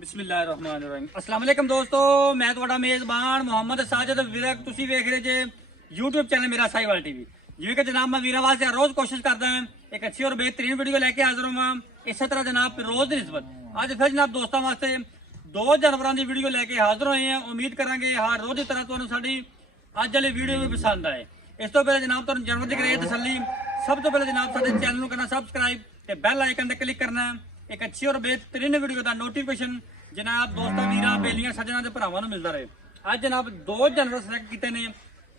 ਬਿਸਮਿਲ੍ਲਾਹਿਰਰਹਿਮਾਨਿਰਰਹੀਮ। अस्सलाम वालेकुम ਦੋਸਤੋ, ਮੈਂ ਤੁਹਾਡਾ ਮੇਜ਼ਬਾਨ ਮੁਹੰਮਦ ਸਾਜਦ ਵੀਰਾ। ਤੁਸੀਂ ਵੇਖ ਰਹੇ ਜੇ YouTube ਚੈਨਲ ਮੇਰਾ ਸਾਈਵਾਲ ਟੀਵੀ। ਜਿਵੇਂ ਕਿ ਜਨਾਬ ਮੈਂ ਵੀਰਾਂ ਵਾਸਤੇ ਰੋਜ਼ ਕੋਸ਼ਿਸ਼ ਕਰਦਾ ਹਾਂ ਇੱਕ ਅੱਛੀ ਔਰ ਬਿਹਤਰੀਨ ਵੀਡੀਓ ਲੈ ਕੇ ਹਾਜ਼ਰ ਹੋਵਾਂ। ਇਸੇ ਤਰ੍ਹਾਂ ਜਨਾਬ ਰੋਜ਼ ਦੀ ਨਿਸਬਤ ਅੱਜ ਫਿਰ ਜਨਾਬ ਦੋਸਤਾਂ ਵਾਸਤੇ ਦੋ ਜਾਨਵਰਾਂ ਦੀ ਵੀਡੀਓ ਲੈ ਕੇ ਹਾਜ਼ਰ ਹੋਏ ਹਾਂ। ਉਮੀਦ ਕਰਾਂਗੇ ਹਰ ਰੋਜ਼ ਦੀ ਤਰ੍ਹਾਂ ਤੁਹਾਨੂੰ ਸਾਡੀ ਅੱਜ ਵਾਲੀ ਵੀਡੀਓ ਵੀ ਪਸੰਦ ਆਏ। ਇਸ ਤੋਂ ਪਹਿਲਾਂ ਜਨਾਬ ਤੁਹਾਨੂੰ ਜਾਨਵਰ ਦੀ ਕਰੀਏ ਤਸੱਲੀ। ਸਭ ਤੋਂ ਪਹਿਲਾਂ ਜਨਾਬ ਸਾਡੇ ਚੈਨਲ ਨੂੰ ਕਰਨਾ ਸਬਸਕ੍ਰਾਈਬ ਤੇ ਬੈਲ ਆਈਕਨ ਤੇ ਕਲਿੱਕ ਕਰਨਾ। एक अच्छी और बेहतरीन वीडियो का नोटिफिकेशन जनाब दोस्तों वीर बेलियां सज्जना के भरावां नूं मिलता रहे। अज जनाब दो जानवर सिलेक्ट किए ने,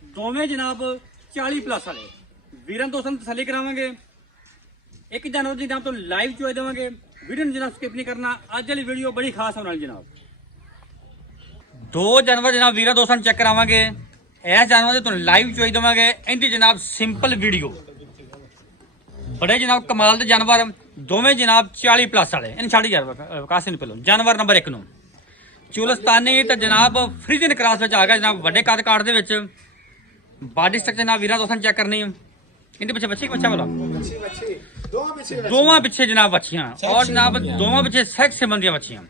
दोवें जनाब 40+ वाले वीरां दोस्तों तसल्ली करावांगे। एक जानवर की जनाब तो लाइव चोई देवांगे। वीडियो नूं जनाब स्किप नहीं करना। अज वाली वीडियो बड़ी खास होने वाली जनाब। दो जानवर जनाब वीरां दोस्तों चेक करावांगे। इस जानवर की लाइव चोई देवांगे। इनकी जनाब सिंपल वीडियो बड़े जनाब कमाल के जानवर दोवें जनाब 40+ वाले इन छड़ यार कासी नहीं पहलो। जानवर नंबर 1 नूं चुलस्तानी तो जनाब फ्रीजन क्रॉस आ गया जनाब वड्डे कद काट दे विच। बॉडी स्ट्रक्चर जनाब वीरां दोस्तां चेक करनी। इनके पिछे बच्ची बच्चा बोला दोवां पिछे जनाब बच्चियां और जनाब दोवां पिछे सेक्स संबंधी बच्चियां।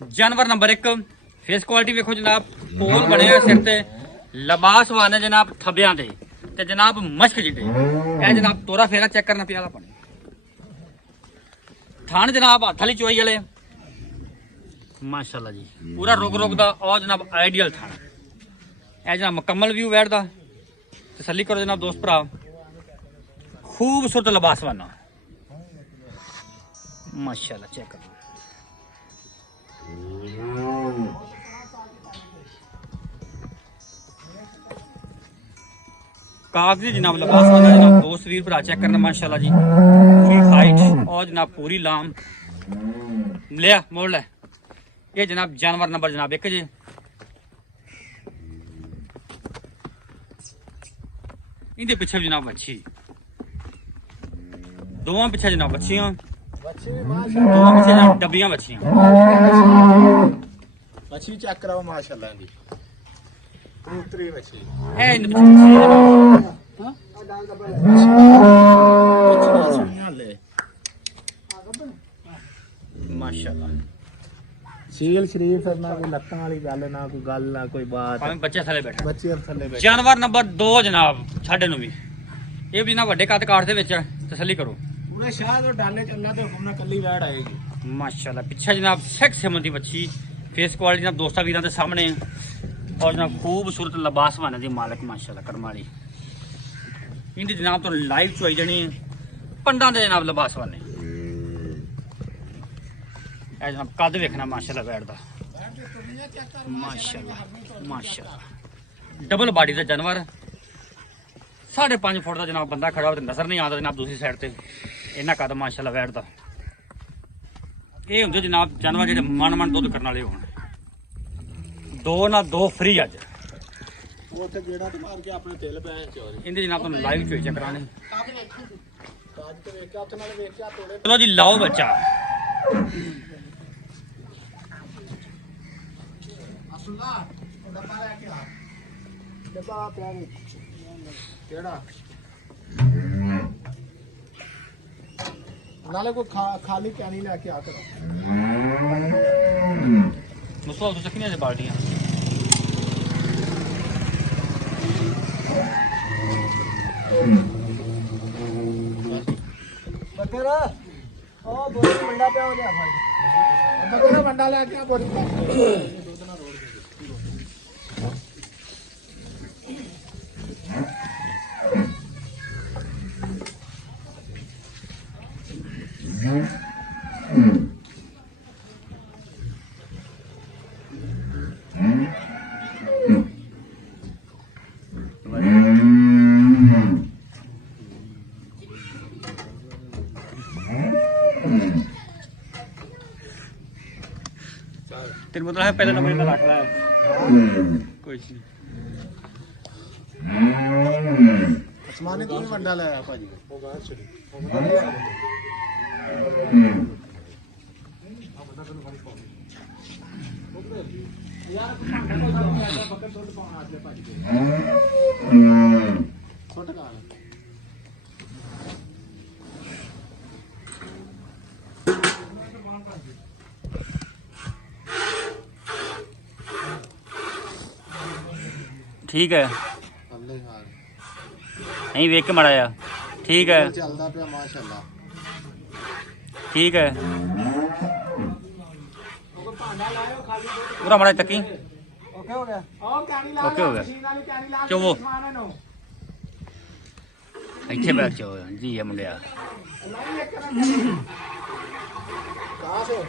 जानवर नंबर 1 फेस क्वालिटी वेखो जनाब, पोल बने सिर ते लबास वाने जनाब थब्बियां दे ते जनाब मश्क जिडे। ए जनाब तोरा फेरा चेक करना पिया पानी थान जनाब हथ वाली चोई वाले माशाल्लाह जी पूरा रुक दा और जनाब आइडियल थान। ए जनाब मुकम्मल व्यू बैठदा। तसल्ली करो जनाब दोस्त भरा, खूबसूरत लिबास वाना माशाल्लाह चेक करो। कागजी जनाब लिबास वाला जनाब दोस्त वीर भरा चेक करना माशाल्लाह जी। पूरी हाइट और जनाब पूरी लाम लिया मोड़ ले। ये जनाब जानवर नंबर जनाब 1 जी। इनके पीछे जनाब बच्ची दोवां पीछे जनाब बच्चियां दोवां पीछे जनाब डब्बियां बच्चियां। बच्ची चेक कराओ माशाल्लाह दी कबूतरी बच्ची ए इनके पीछे बच्ची माशाल्लाह सील शरीफ ना कोई लत्तां वाली गल ना कोई गल ना कोई बात। भावें बच्चे थले बैठे बच्चे थल्ले बैठे। जानवर नंबर 2 जनाब साढ़े नूं भी ये भी जनाब वड्डे कद काट दे विच। तसल्ली करो पूरे शाह तो डाले चलना तो हमने कल्ली बैठ आएगी माशाल्लाह। पीछे जनाब सेक्स संबंधी बच्ची फेस क्वालिटी जनाब दोस्ता वीरां दे सामने और जनाब खूबसूरत लिबास वाने दी मालिक माशाल्लाह करमाली। इनकी जनाब तो लाइव चोई देनी पंडा दे जनाब लिबास वाने। ए जनाब कद वेखना माशाल्लाह बैठदा माशाल्लाह माशाल्लाह। डबल बॉडी का जानवर 5.5 फुट का जनाब बंदा खड़ा हो नजर नहीं आता जनाब दूसरी साइड से इन्ना कद माशाल्लाह बैठदा। ये होंगे जनाब जानवर जो मन मन दुध करने वाले होने। 2 ना 2 फ्री अज इनके जनाब तुम लाइव चोई चेक कराने। चलो जी लाओ बच्चा नाले कोई खाली कैनी लेके आ करो मुझको तो चखनी है बाल्टियां बकरा ओ बोली मंडा पे हो जा भाई बकरा मंडा लेके आ बोली तेरे मतलब है पहले नंबर रख रहा है कोई नहीं। आसमानी तो नहीं मंडा लाया भाजी ਠੀਕ ਹੈ ਥੱਲੇ ਹਾਰ ਨਹੀਂ ਵੇਖ ਕੇ ਮਾੜਾ ਆ ਠੀਕ ਹੈ ਚੱਲਦਾ ਪਿਆ ਮਾਸ਼ਾਅੱਲਾ ਠੀਕ ਹੈ ਉਹ ਭਾਂਡਾ ਲਾਇਓ ਖਾਲੀ ਪੂਰਾ ਮਾੜਾ ਤੱਕੀ ਓਕੇ ਹੋ ਗਿਆ ਉਹ ਕੈਨੀ ਲਾ ਓਕੇ ਹੋ ਗਿਆ ਮਸ਼ੀਨ ਵਾਲੀ ਕੈਨੀ ਲਾ ਚੋਵੋ। ਸਮਾਨ ਇਹਨੂੰ ਇੱਥੇ ਬੈਠ ਜਾਓ ਜੀ ਇਹ ਮੁੰਡਿਆ ਨਹੀਂ ਇੱਕ ਨਾ ਕਹਾਂ ਸੇ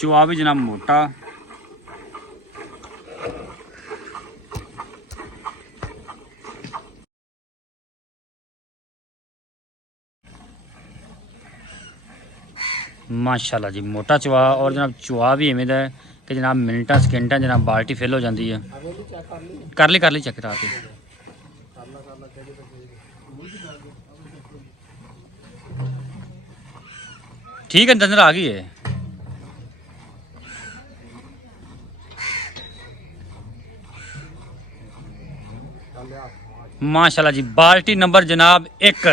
ਚੁਆ ਵੀ ਜਨਾਬ ਮੋਟਾ माशाल्लाह जी मोटा चुआ और जनाब चुआ भी इवें दा है कि जनाब मिनटा सकेंटा जनाब बाल्टी फिल हो जाती है हवेली चेक कर ली कर ली चेक रात ही ठीक है अंदर आ गई है माशाल्लाह जी बाल्टी नंबर जनाब 1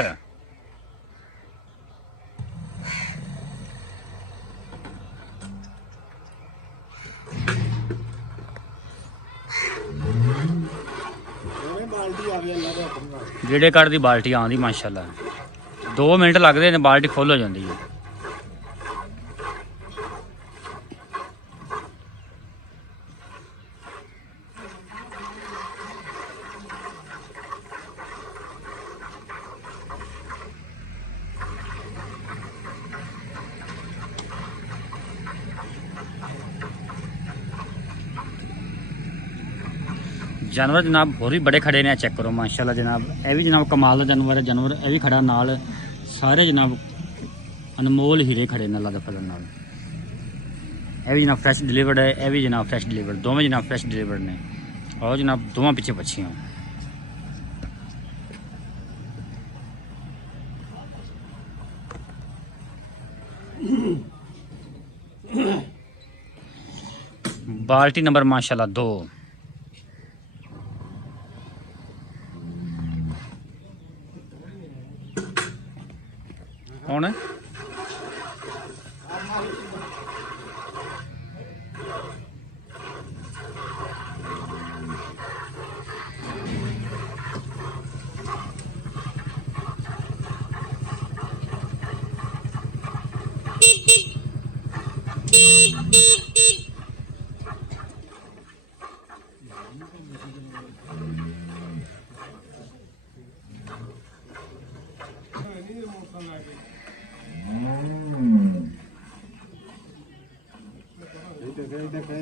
बाल्टी आ गई अल्लाह का हुक्म नाल जेड़े कट दी बाल्टी आंदी माशाल्लाह 2 मिनट लगते हैं बाल्टी फुल हो जाती है जानवर जनाब होर भी बड़े खड़े ने चेक करो माशाल्लाह जनाब यह भी जनाब कमाल का जानवर है जानवर यह भी खड़ा नाल सारे जनाब अनमोल हीरे खड़े ने अल्लाह दे फजल नाल यह भी जनाब फ्रैश डिलीवर्ड है यह भी जनाब फ्रैश डिलीवर्ड दोवें जनाब फ्रैश डिलीवर्ड ने और जनाब दोवें पीछे बच्चियां बाल्टी नंबर माशाल्लाह 2 कौन है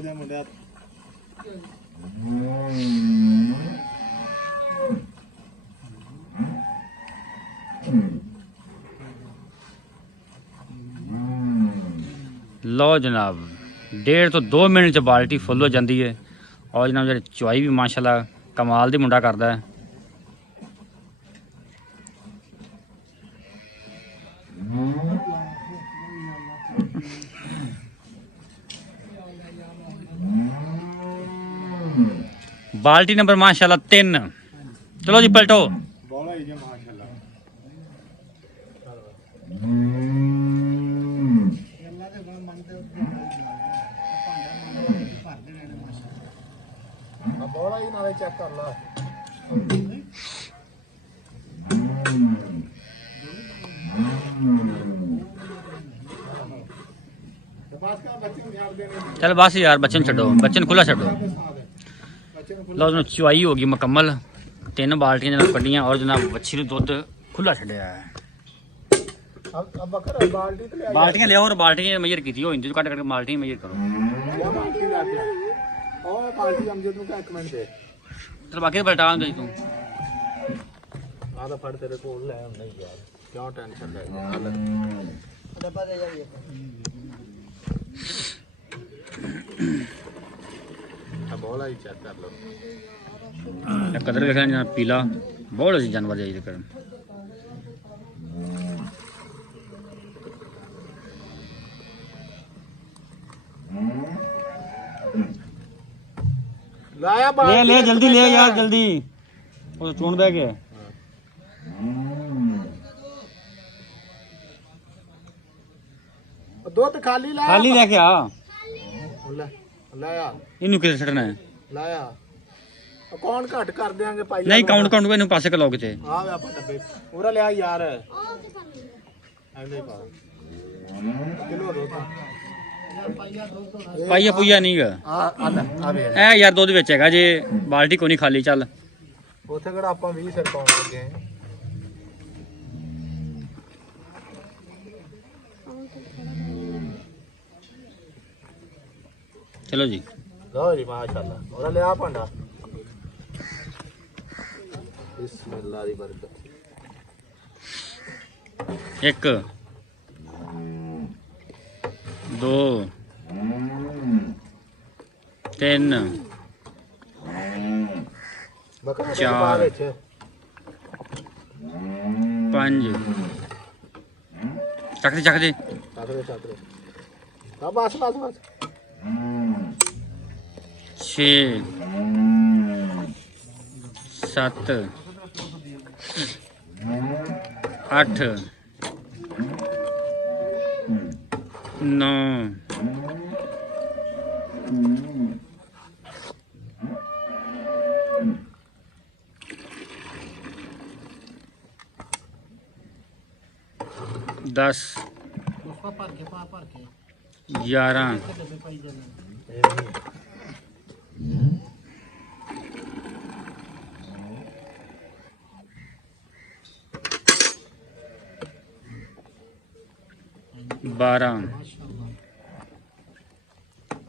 दे मुंडा लो जनाब 1.5 तो 2 मिनट च बाल्टी फुल हो जाती है और जनाब जी चुआई भी माशाल्लाह कमाल दी मुंडा करता है बाल्टी नंबर माशाल्लाह 3 चलो जी पलटो बोला ही जे माशाल्लाह अल्लाह दे मन ते भर देने ने माशाल्लाह बोला ही नाले चेक कर ला बस का बच्चे उठाड़ देने चल बस यार बच्चन छो बच्चन खुला छो लो जनाब चुआई होगी मुकम्मल 3 बाल्टियां जनाब कड्डियां और जनाब बच्ची ने दुध खुला छड़िया है अब बकर बाल्टी तो ले बाल्टियां ले और बाल्टियां मेजर की हो इंदे कट कट के बाल्टियां मेजर करो या बाल्टी ला के और बाल्टी हम जो का 1 मिनट दे चल बाकी पलटा दे तू आ तो फड़ तेरे कोल ले नहीं यार क्यों टेंशन ले हाल डब्बा दे जाइए अब बोला ही चेक कर लो कदर देखा जनाब पीला बहुत अच्छी जानवर जाइए कर लाया ले ले जल्दी ले यार जल्दी वो चून बह गया ਦੁੱਧ ਖਾਲੀ ਲੈ ਖਾਲੀ ਲੈ ਕੇ ਆ ਲੈ ਲੈ ਆ ਇਹਨੂੰ ਕਿੱਥੇ ਛੱਡਣਾ ਹੈ ਲੈ ਆ ਕੌਣ ਘੱਟ ਕਰ ਦਿਆਂਗੇ ਭਾਈ ਨਹੀਂ ਕਾਊਂਟ ਇਹਨੂੰ ਪਾਸੇ ਕਰ ਲੋਗੇ ਤੇ ਆ ਵੇ ਆਪਾਂ ਡੱਬੇ ਪੂਰਾ ਲਿਆ ਯਾਰ ਐਂਦੇ ਪਾ ਕਿਲੋ ਦੋ ਤਾਂ ਪਾਈਆ ਪੁਈਆ ਨਹੀਂਗਾ ਆ ਲੈ ਆ ਵੇ ਐ ਯਾਰ ਦੁੱਧ ਵਿੱਚ ਹੈਗਾ ਜੇ ਬਾਲਟੀ ਕੋਈ ਨਹੀਂ ਖਾਲੀ ਚੱਲ ਉੱਥੇ ਕਿਹੜਾ ਆਪਾਂ 20 ਸਿਰ ਪਾਉਣ ਲੱਗੇ ਆਂ। ਚਲੋ ਜੀ ਲਓ ਜੀ ਮਾਸ਼ਾਅੱਲਾ ਉਹਦਾ ਲਿਆ ਭਾਂਡਾ ਬਿਸਮਿਲ੍ਲਾ ਦੀ ਬਰਕਤ 1 2 3 ਬੱਕਰਾ ਦੇ ਚਾਰ। ਪਾ ਵਿੱਚ 5 ਚੱਕ ਦੇ ਚਾਦਰੇ ਆ ਬਸ 6 7 8 9 10 11 12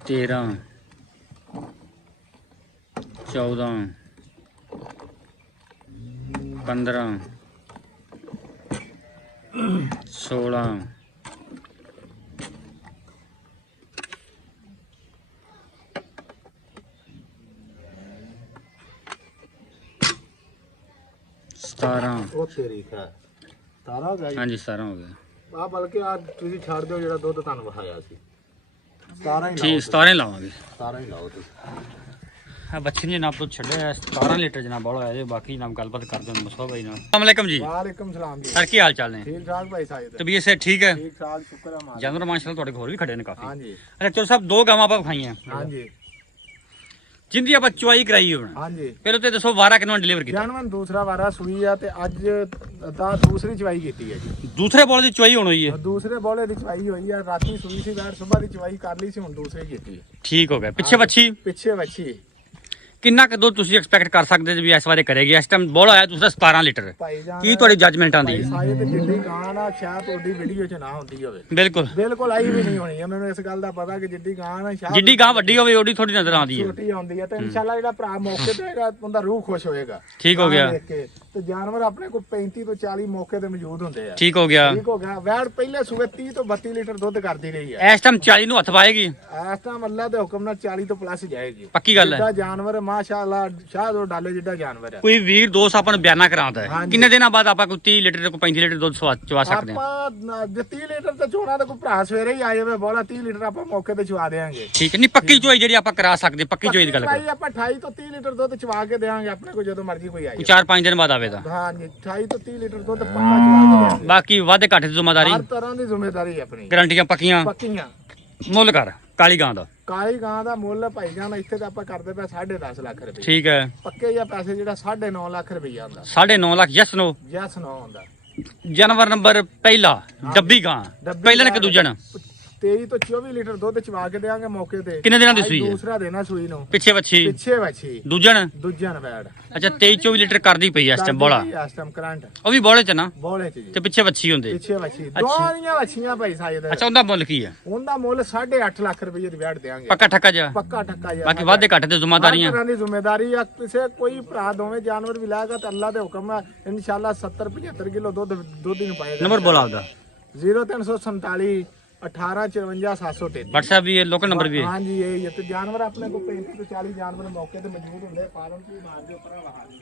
13 14 15 16 17 ਉਹ ਤੇਰੀ ਖੈਰ ਤਾਰਾ ਹੋ ਗਿਆ ਜੀ ਹਾਂਜੀ 17 ਹੋ ਗਿਆ ਆ ਬਲਕਿ ਆ ਤੁਸੀਂ ਛੱਡ ਦਿਓ ਜਿਹੜਾ ਦੁੱਧ ਤੁਹਾਨੂੰ ਵਹਾਇਆ ਸੀ 17 ਹੀ ਠੀਕ ਲਾਓ 17 ਲਾਵਾਂਗੇ 17 ਹੀ ਲਾਓ ਤੁਸੀਂ ਹਾਂ ਬੱਚੇ ਨੇ ਨਾਮ ਤੋਂ ਛੱਡਿਆ 17 ਲੀਟਰ ਜਨਾ ਬੋਲ ਹੋਇਆ ਜੇ ਬਾਕੀ ਨਾਮ ਗੱਲਬਾਤ ਕਰਦੇ ਹਾਂ ਮੁਸਤਫਾ ਭਾਈ ਨਾਲ अस्सलाम वालेकुम जी ਵਾਲੇਕਮ ਸਲਾਮ ਜੀ सर की हाल चाल ने ਠੀਕ ਠਾਕ ਭਾਈ ਸਾਹਿਬ तबीयत से ठीक है ਠੀਕ ਠਾਕ ਸ਼ੁਕਰ ਹੈ ਮਾਲਕ जानवर माशाल्लाह ਤੁਹਾਡੇ ਹੋਰ ਵੀ ਖੜੇ ਨੇ ਕਾਫੀ ਹਾਂਜੀ ਅੱਛਾ ਚਲੋ ਸਾਹਿਬ ਦੋ ਗਾਵਾਂ ਆਪਾਂ ਖਾਈਆਂ ਹਾਂਜੀ ਜਿੰਦੀ ਆਪਾਂ ਚੁਆਈ ਕਰਾਈ ਹੋਣਾ ਹਾਂਜੀ ਪਹਿਲਾਂ ਤੇ ਦੱਸੋ ਵਾਰਾ ਕਿੰਨਾ ਡਿਲੀਵਰ ਕੀਤਾ ਜਾਨਵਨ ਦੂਸਰਾ ਵਾਰਾ ਸੂਈ ਆ ਤੇ ਅੱਜ ਦਾ ਦੂਸਰੀ ਚਵਾਈ ਕੀਤੀ ਹੈ ਜੀ ਦੂਸਰੇ ਬੋਲ ਦੀ ਚੁਆਈ ਹੋਣੀ ਹੈ ਦੂਸਰੇ ਬੋਲੇ ਦੀ ਚਵਾਈ ਹੋਈ ਆ ਰਾਤੀ ਸੂਈ ਸੀ ਬਾਹਰ ਸਵੇਰ ਦੀ ਚਵਾਈ ਕਰ ਲਈ ਸੀ ਹੁਣ ਦੂਸਰੀ ਕੀਤੀ ਹੈ ਠੀਕ ਹੋ ਗਿਆ ਪਿੱਛੇ ਬੱਚੀ ਪਿੱਛੇ ਵੱਛੀ ਕਿੰਨਾ ਕੁ ਦੁੱਧ ਤੁਸੀਂ ਐਕਸਪੈਕਟ ਕਰ ਸਕਦੇ ਜੀ ਵੀ ਇਸ ਵਾਰੇ ਕਰੇਗੀ ਇਸ ਟਾਈਮ ਬੋਲ ਆਇਆ ਦੂਸਰਾ 17 ਲੀਟਰ ਭਾਈ ਜਾਨ ਕੀ ਤੁਹਾਡੀ ਜੱਜਮੈਂਟ ਆਂਦੀ ਹੈ ਸਾਇਦ ਜਿੱਡੀ ਗਾਂ ਨਾ ਸ਼ਾਇਦ ਤੁਹਾਡੀ ਵੀਡੀਓ 'ਚ ਨਾ ਹੁੰਦੀ ਹੋਵੇ ਬਿਲਕੁਲ ਬਿਲਕੁਲ ਆਈ ਵੀ ਨਹੀਂ ਹੋਣੀ ਹੈ ਮੈਨੂੰ ਇਸ ਗੱਲ ਦਾ ਪਤਾ ਕਿ ਜਿੱਡੀ ਗਾਂ ਨਾ ਸ਼ਾਇਦ ਜਿੱਡੀ ਗਾਂ ਵੱਡੀ ਹੋਵੇ ਓਡੀ ਥੋੜੀ ਨਜ਼ਰ ਆਉਂਦੀ ਹੈ ਛੋਟੀ ਆਉਂਦੀ ਹੈ ਤੇ ਇਨਸ਼ਾਅੱਲਾ ਜਿਹੜਾ ਭਰਾ ਮੌਕੇ ਤੇ ਹੈਗਾ ਉਹਦਾ ਰੂਹ ਖੁਸ਼ ਹੋਏਗਾ ਠੀਕ ਹੋ ਗਿਆ ਦੇਖ ਕੇ ਤੇ ਜਾਨਵਰ ਆਪਣੇ ਕੋਲ 35 ਤੋਂ 40 ਮੌਕੇ ਤੇ ਮੌਜੂਦ ਹੁੰਦੇ ਆ ਠੀਕ ਹੋ ਗਿਆ ਠੀਕ ਹੋ ਗਿਆ ਵੈੜ ਪਹਿਲੇ ਸੂਬੇ 30 ਤੋਂ 32 ਲੀਟਰ ਦੁੱਧ ਕਰਦੀ ਰਹੀ ਹੈ ਇਸ ਟਾਈਮ 40 ਨੂੰ ਹੱਥ ਪਾਏਗੀ ਇਸ ਟਾਈਮ ਅੱਲਾ ਦੇ ਹੁਕਮ ਨਾਲ 40 ਤੋਂ ਪਲੱਸ ਜਾਏਗੀ ਪੱਕੀ ਗੱਲ ਹੈ ਜਿੱਡਾ ਜਾਨਵਰ ਮਾਸ਼ਾਅੱਲਾ ਸ਼ਾਹਦ ਉਹ ਡਾਲੇ ਜਿੱਡਾ ਜਾਨਵਰ ਹੈ ਕੋਈ ਵੀਰ ਦੋਸਤ ਆਪਾਂ ਨੂੰ ਬਿਆਨਾ ਕਰਾਉਂਦਾ ਹੈ ਹਾਂਜੀ। ਕਿੰਨੇ ਦਿਨਾਂ ਬਾਅਦ ਆਪਾਂ ਕੋਈ 30 ਲੀਟਰ ਕੋਈ 35 ਲੀਟਰ ਦੁੱਧ ਚਵਾ ਸਕਦੇ ਹਾਂ ਆਪਾਂ ਜੇ 30 ਲੀਟਰ ਤੇ ਚੋਣਾ ਤਾਂ ਕੋਈ ਭਰਾ ਸਵੇਰੇ ਹੀ ਆ ਜਾਵੇ ਬੋਲਾ 30 ਲੀਟਰ ਆਪਾਂ ਮੌਕੇ ਤੇ ਚਵਾ ਦੇਾਂਗੇ ਠੀਕ ਹੈ ਨਹੀਂ ਪੱਕੀ ਚੋਈ ਜਿਹੜੀ ਆਪਾਂ ਕਰਾ ਸਕਦੇ ਪੱਕੀ ਚੋਈ ਦੀ ਗੱਲ ਕਰੋ ਆਪਾਂ 28 ਤੋਂ 30 ਲੀਟਰ ਦੁੱਧ ਚਵਾ ਕੇ ਦੇਾਂਗੇ ਆਪਣੇ ਕੋਲ ਜਦੋਂ ਮਰਜ਼ੀ ਕੋਈ ਆਏ ਕੋਈ 4-5 ਦਿਨ ਬਾਅਦ ਆਵੇ ਤਾਂ ਹਾਂਜੀ 28 ਤੋਂ 30 ਲੀਟਰ ਦੁੱਧ ਪੱਕਾ ਚਵਾ ਕੇ ਦੇਾਂਗੇ ਬਾਕੀ ਵਾਧੇ ਘਾਟੇ ਦੀ ਜ਼ਿੰਮੇਵਾਰੀ ਹਰ ਤਰ੍ਹਾਂ ਦੀ ਜ਼ਿੰਮੇਵਾਰੀ ਆਪਣੀ ਗਰੰਟੀਆਂ ਪੱਕੀਆਂ ਪੱਕੀਆਂ ਮੁੱਲ ਕਰ ਕਾਲੀ ਗਾਂ ਦਾ ਕਾਲੀ ਗਾਂ ਦਾ ਮੁੱਲ ਭਾਈ ਜਾਨ ਇੱਥੇ ਤਾਂ ਆਪਾਂ ਕਰਦੇ ਪਏ 10.5 ਲੱਖ ਰੁਪਏ ਠੀਕ ਹੈ ਪੱਕੇ ਜਾਂ ਪੈਸੇ ਜਿਹੜਾ 9.5 ਲੱਖ ਰੁਪਏ ਆਉਂਦਾ 9.5 ਲੱਖ ਯਸ ਨੋ ਜੈਸ ਨੋ ਹੁੰਦਾ ਜਾਨਵਰ ਨੰਬਰ ਪਹਿਲਾ ਡੱਬੀ ਗਾਂ ਪਹਿਲਾ ਨੇ ਕਿ ਦੂਜਾ ਨਾ 23 ਤੋਂ 24 ਲੀਟਰ ਦੁੱਧ ਚਵਾ ਕੇ ਦੇਾਂਗੇ ਮੌਕੇ ਤੇ ਕਿੰਨੇ ਦਿਨਾਂ ਦੀ ਅੱਜ ਸੂਈ ਹੈ ਦੂਸਰਾ ਦੇਣਾ ਸੂਈ ਨੂੰ ਪਿੱਛੇ ਵੱਛੀ ਪਿੱਛੇ ਵੱਛੀ ਦੂਜਣ ਦੂਜਾ ਨਵੈੜ ਅੱਛਾ 23-24 ਲੀਟਰ ਕਰਦੀ ਪਈ ਐ ਇਸ ਟਾਈਮ ਬੋਲਾ ਇਸ ਟਾਈਮ ਕਰੰਟ ਉਹ ਵੀ ਬੋਲੇ ਚ ਨਾ ਬੋਲੇ ਚ ਜੀ ਤੇ ਪਿੱਛੇ ਵੱਛੀ ਹੁੰਦੇ ਪਿੱਛੇ ਵੱਛੀ ਦੋਨੀਆਂ ਵੱਛੀਆਂ ਭਾਈ ਸਾਹਿਬ ਅੱਛਾ ਉਹਦਾ ਮੁੱਲ ਕੀ ਹੈ ਉਹਦਾ ਮੁੱਲ 8.5 ਲੱਖ ਰੁਪਏ ਦੀ ਵੈੜ ਦੇਾਂਗੇ ਪੱਕਾ ਠੱਕਾ ਜਾ ਪੱਕਾ ਠੱਕਾ ਜਾ ਬਾਕੀ ਵਾਧੇ ਘਾਟੇ ਤੇ ਜ਼ਿੰਮੇਵਾਰੀਆਂ ਤਰ੍ਹਾਂ ਦੀ ਜ਼ਿੰਮੇਵਾਰੀ ਆ ਕਿਸੇ ਕੋਈ ਭਰਾ ਦੋਵੇਂ ਜਾਨਵਰ ਵੀ ਲਾਏਗਾ ਤਾਂ ਅੱਲਾ ਦੇ ਹੁਕਮ ਨਾਲ ਇਨਸ਼ਾਅੱਲਾ 70-75 ਕਿਲੋ ਦੁੱਧ ਹੀ ਨੂੰ ਪਾਏਗਾ ਨੰਬਰ ਬੋਲਾ ਆਪਦਾ 0347 1854 WhatsApp ਵੀ ਹੈ ਲੋਕਲ ਨੰਬਰ ਵੀ ਹੈ ਹਾਂਜੀ ਇਹ ਤੇ ਜਾਨਵਰ ਆਪਣੇ ਕੋਲ 35 ਤੋਂ 40 ਜਾਨਵਰ ਮੌਕੇ ਤੇ ਮੌਜੂਦ ਹੁੰਦੇ ਫਾਰਮ ਤੇ ਮਾਰ ਦੇ ਉੱਪਰ ਵਹਾ ਦੇ